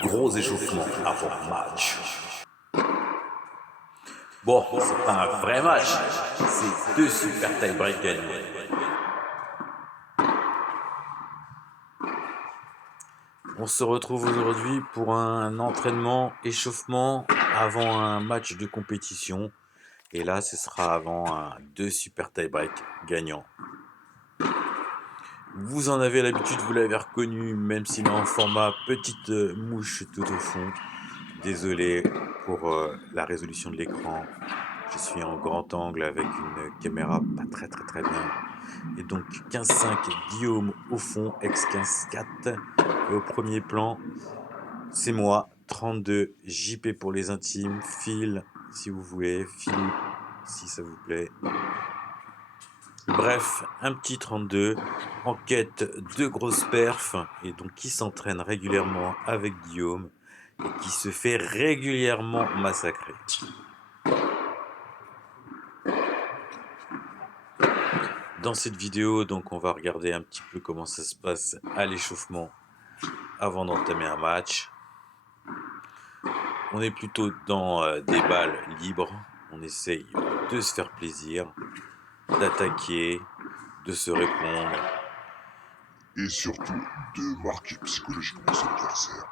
Gros échauffement avant match. Bon, c'est pas un vrai match, c'est deux super tie-break gagnés. On se retrouve aujourd'hui pour un entraînement échauffement avant un match de compétition. Et là, ce sera avant deux super tie-break gagnants. Vous en avez l'habitude, vous l'avez reconnu, même s'il est en format petite mouche tout au fond. Désolé pour la résolution de l'écran. Je suis en grand angle avec une caméra pas très bien. Et donc 15-5 Guillaume au fond, ex 15-4. Et au premier plan, c'est moi, 32 JP pour les intimes, Phil si vous voulez, Philippe si ça vous plaît. Bref, un petit 32 en quête de grosses perfs et donc qui s'entraîne régulièrement avec Guillaume et qui se fait régulièrement massacrer. Dans cette vidéo, donc, on va regarder un petit peu comment ça se passe à l'échauffement avant d'entamer un match. On est plutôt dans des balles libres. On essaye de se faire plaisir, d'attaquer, de se répondre. Et surtout, de marquer psychologiquement son adversaire.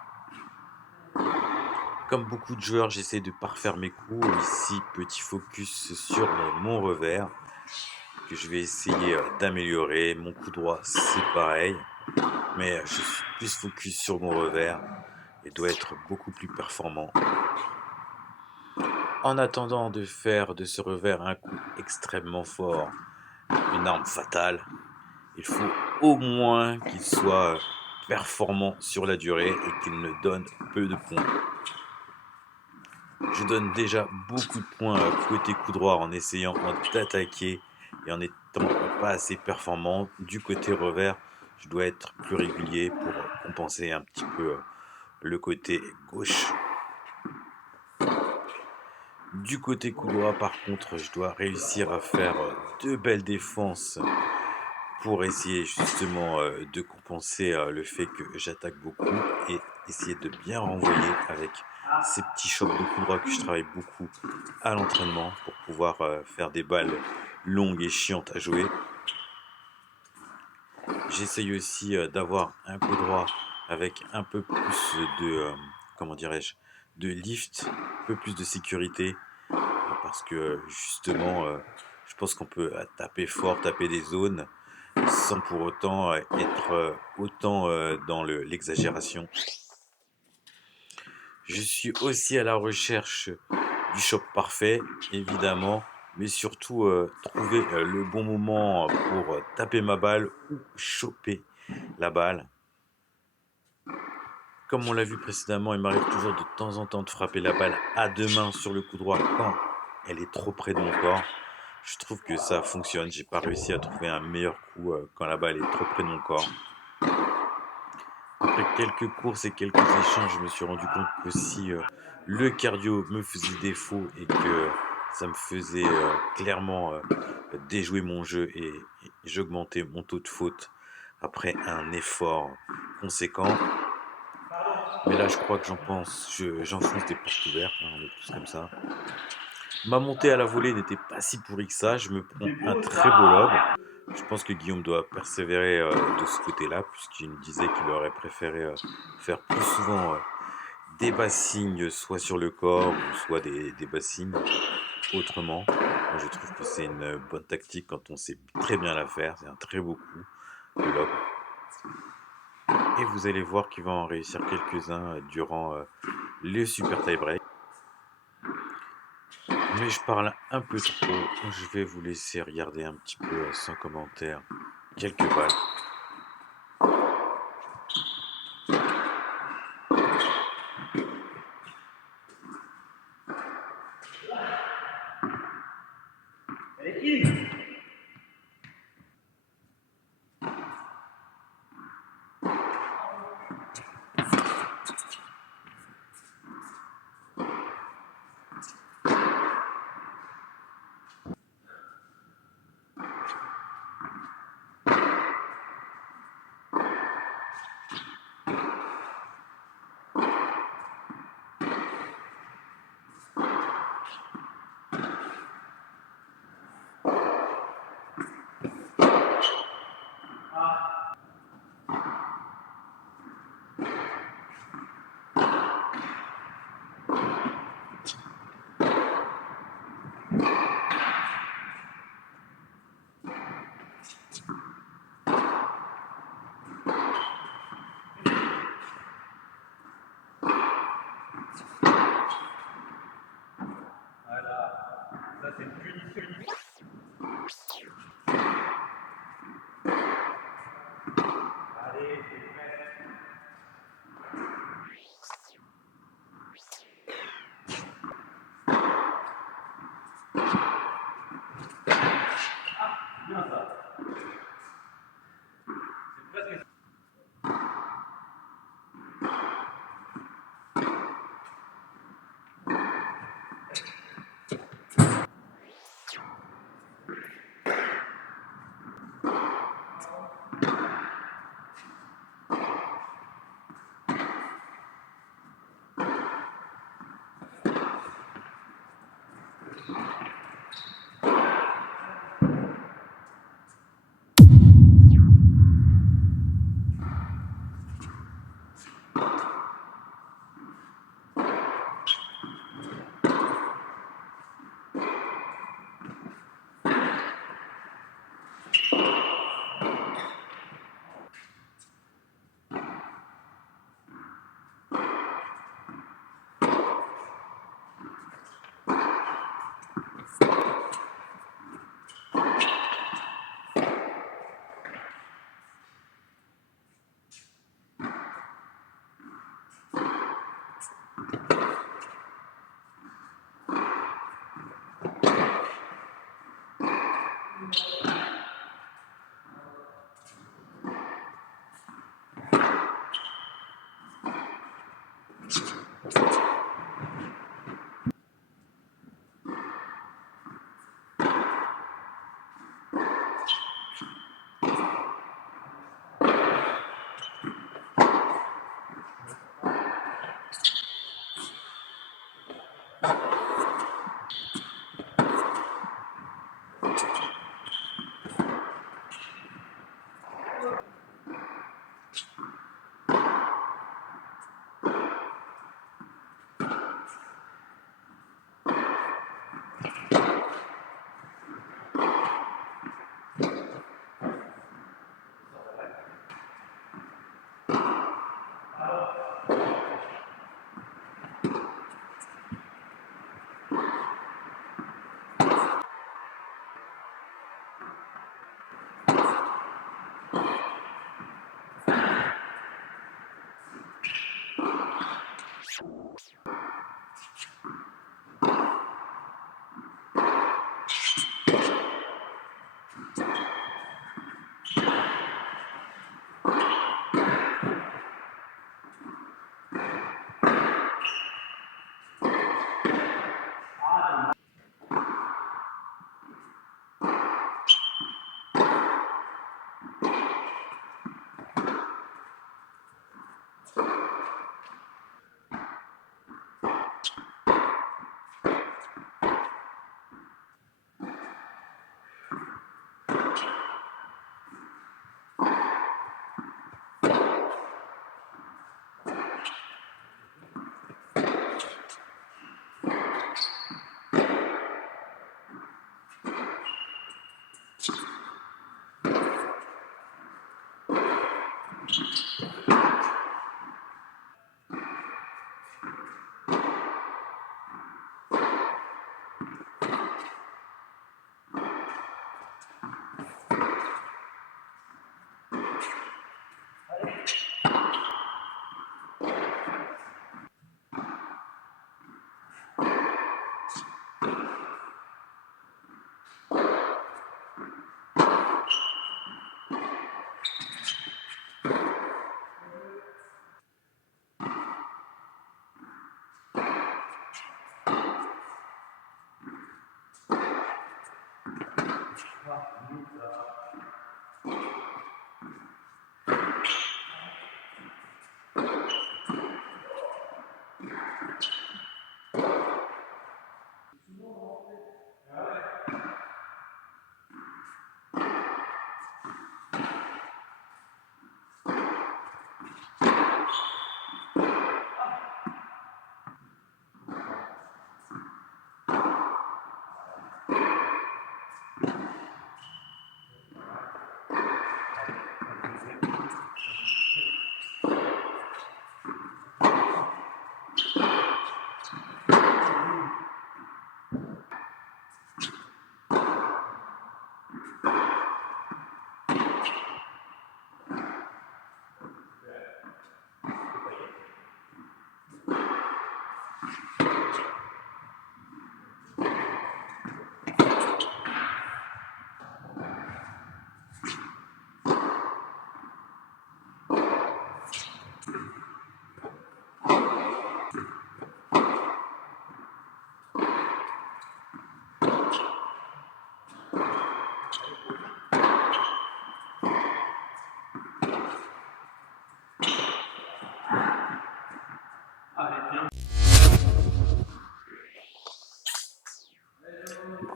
Comme beaucoup de joueurs, j'essaie de parfaire mes coups. Ici, petit focus sur mon revers que je vais essayer d'améliorer. Mon coup droit, c'est pareil. Mais je suis plus focus sur mon revers et dois être beaucoup plus performant. En attendant de faire de ce revers un coup extrêmement fort, une arme fatale, il faut au moins qu'il soit performant sur la durée et qu'il ne donne peu de points. Je donne déjà beaucoup de points côté coup droit en essayant d'attaquer et en n'étant pas assez performant. Du côté revers, je dois être plus régulier pour compenser un petit peu le côté gauche. Du côté coup droit, par contre, je dois réussir à faire de belles défenses pour essayer justement de compenser le fait que j'attaque beaucoup et essayer de bien renvoyer avec ces petits chocs de coup droit que je travaille beaucoup à l'entraînement pour pouvoir faire des balles longues et chiantes à jouer. J'essaye aussi d'avoir un coup droit avec un peu plus de, comment dirais-je, de lift, un peu plus de sécurité parce que justement, je pense qu'on peut taper fort, taper des zones sans pour autant être autant dans l'exagération. Je suis aussi à la recherche du shot parfait, évidemment, mais surtout trouver le bon moment pour taper ma balle ou choper la balle. Comme on l'a vu précédemment, il m'arrive toujours de temps en temps de frapper la balle à deux mains sur le coup droit quand elle est trop près de mon corps. Je trouve que ça fonctionne. J'ai pas réussi à trouver un meilleur coup quand la balle est trop près de mon corps. Après quelques courses et quelques échanges, je me suis rendu compte que si le cardio me faisait défaut et que ça me faisait clairement déjouer mon jeu et j'augmentais mon taux de faute après un effort conséquent. Mais là, je crois que j'enfonce des portes ouvertes, hein, on est tous comme ça. Ma montée à la volée n'était pas si pourrie que ça, je me prends un très beau lob. Je pense que Guillaume doit persévérer de ce côté-là, puisqu'il me disait qu'il aurait préféré faire plus souvent des bassignes, soit sur le corps, ou soit des bassignes autrement. Moi, je trouve que c'est une bonne tactique quand on sait très bien la faire, c'est un très beau coup, le lob. Et vous allez voir qu'il va en réussir quelques-uns durant le super tie-break. Mais je parle un peu trop, je vais vous laisser regarder un petit peu sans commentaire quelques balles.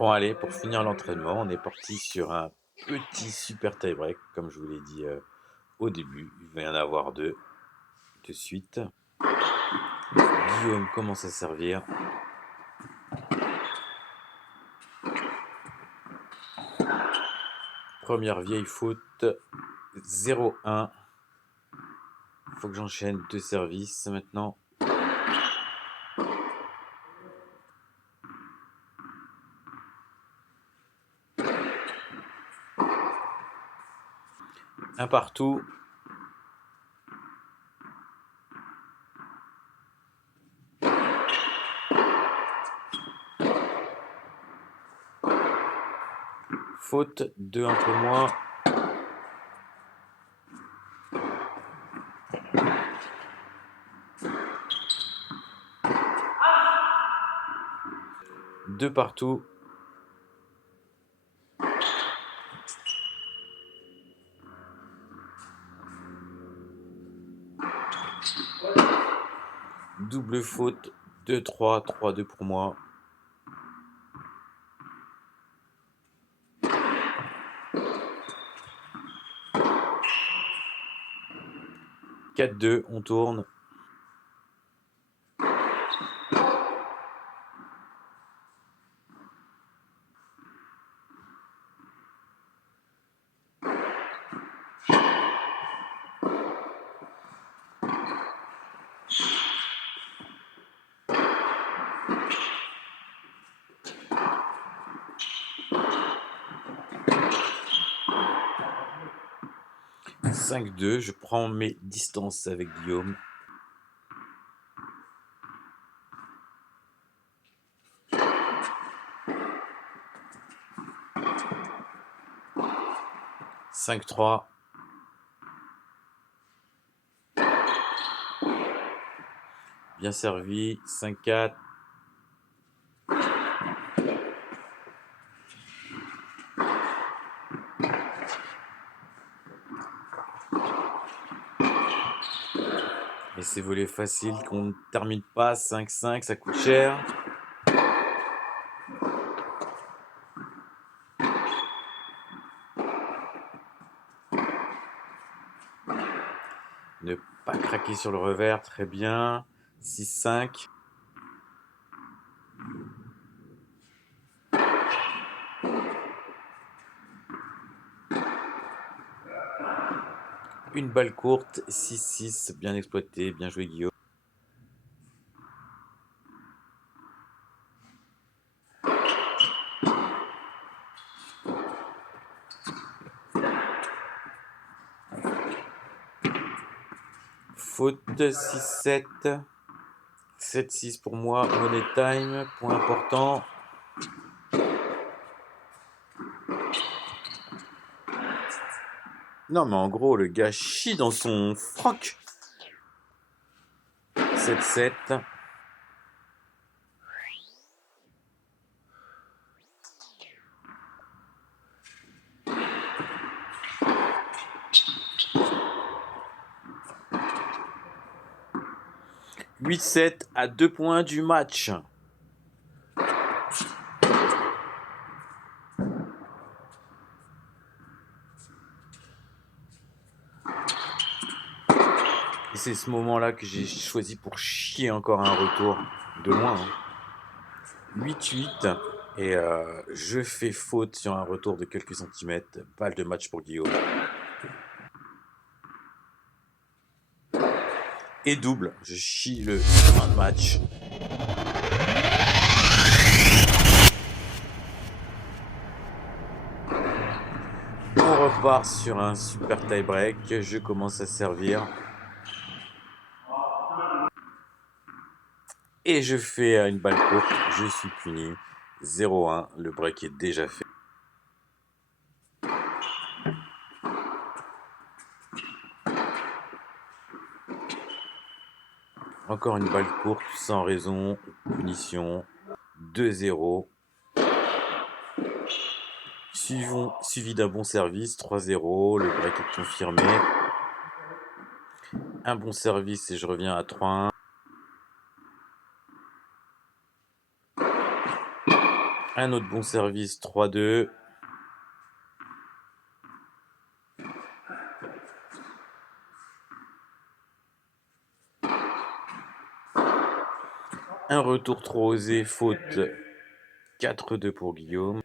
Bon, allez, pour finir l'entraînement, on est parti sur un petit super tie-break, comme je vous l'ai dit au début. Il va y en avoir deux de suite. Guillaume commence à servir. Première vieille faute, 0-1. Faut que j'enchaîne deux services maintenant. Un partout. Faute, 2-1 pour moi. 2 partout. Double faute, 2-3, 3-2 pour moi. « 4-2, on tourne. « 5-2, je prends mes distances avec Guillaume. » « 5-3. » Bien servi. 5-4. Et c'est volé facile qu'on ne termine pas. 5-5, ça coûte cher. Ne pas craquer sur le revers, très bien. 6-5. Une balle courte, 6-6, bien exploité, bien joué Guillaume. Faute 6-7. 7-6 pour moi, money time, point important. Non mais en gros, le gars chie dans son froc. 7-7. « 8-7 à 2 points du match. » Et c'est ce moment-là que j'ai choisi pour chier encore un retour de loin. 8-8 et je fais faute sur un retour de quelques centimètres. Balle de match pour Guillaume. Et double, je chie le fin de match. On repart sur un super tie-break. Je commence à servir. Et je fais une balle courte. Je suis puni. 0-1. Le break est déjà fait. Encore une balle courte sans raison. Punition. 2-0. Suivi d'un bon service. 3-0. Le break est confirmé. Un bon service et je reviens à 3-1. Un autre bon service, 3-2. Un retour trop osé, faute. 4-2 pour Guillaume.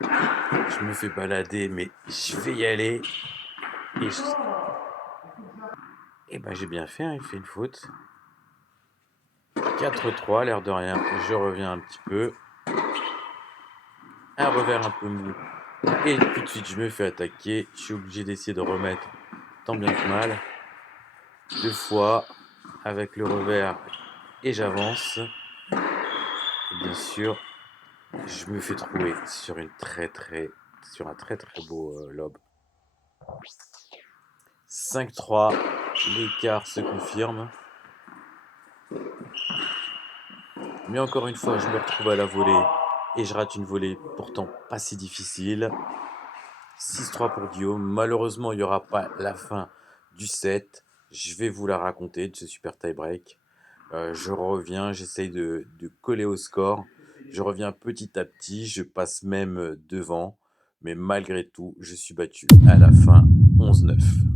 Je me fais balader, mais je vais y aller. Et ben j'ai bien fait, hein, il fait une faute. 4-3, l'air de rien. Je reviens un petit peu. Un revers un peu mou. Et tout de suite, je me fais attaquer. Je suis obligé d'essayer de remettre tant bien que mal. 2 fois avec le revers et j'avance. Et bien sûr, je me fais trouver sur un très très beau lob. 5-3. L'écart se confirme. Mais encore une fois, je me retrouve à la volée et je rate une volée pourtant pas si difficile. 6-3 pour Guillaume. Malheureusement, il n'y aura pas la fin du set. Je vais vous la raconter de ce super tie-break. Je reviens, j'essaye de coller au score. Je reviens petit à petit, je passe même devant. Mais malgré tout, je suis battu à la fin 11-9.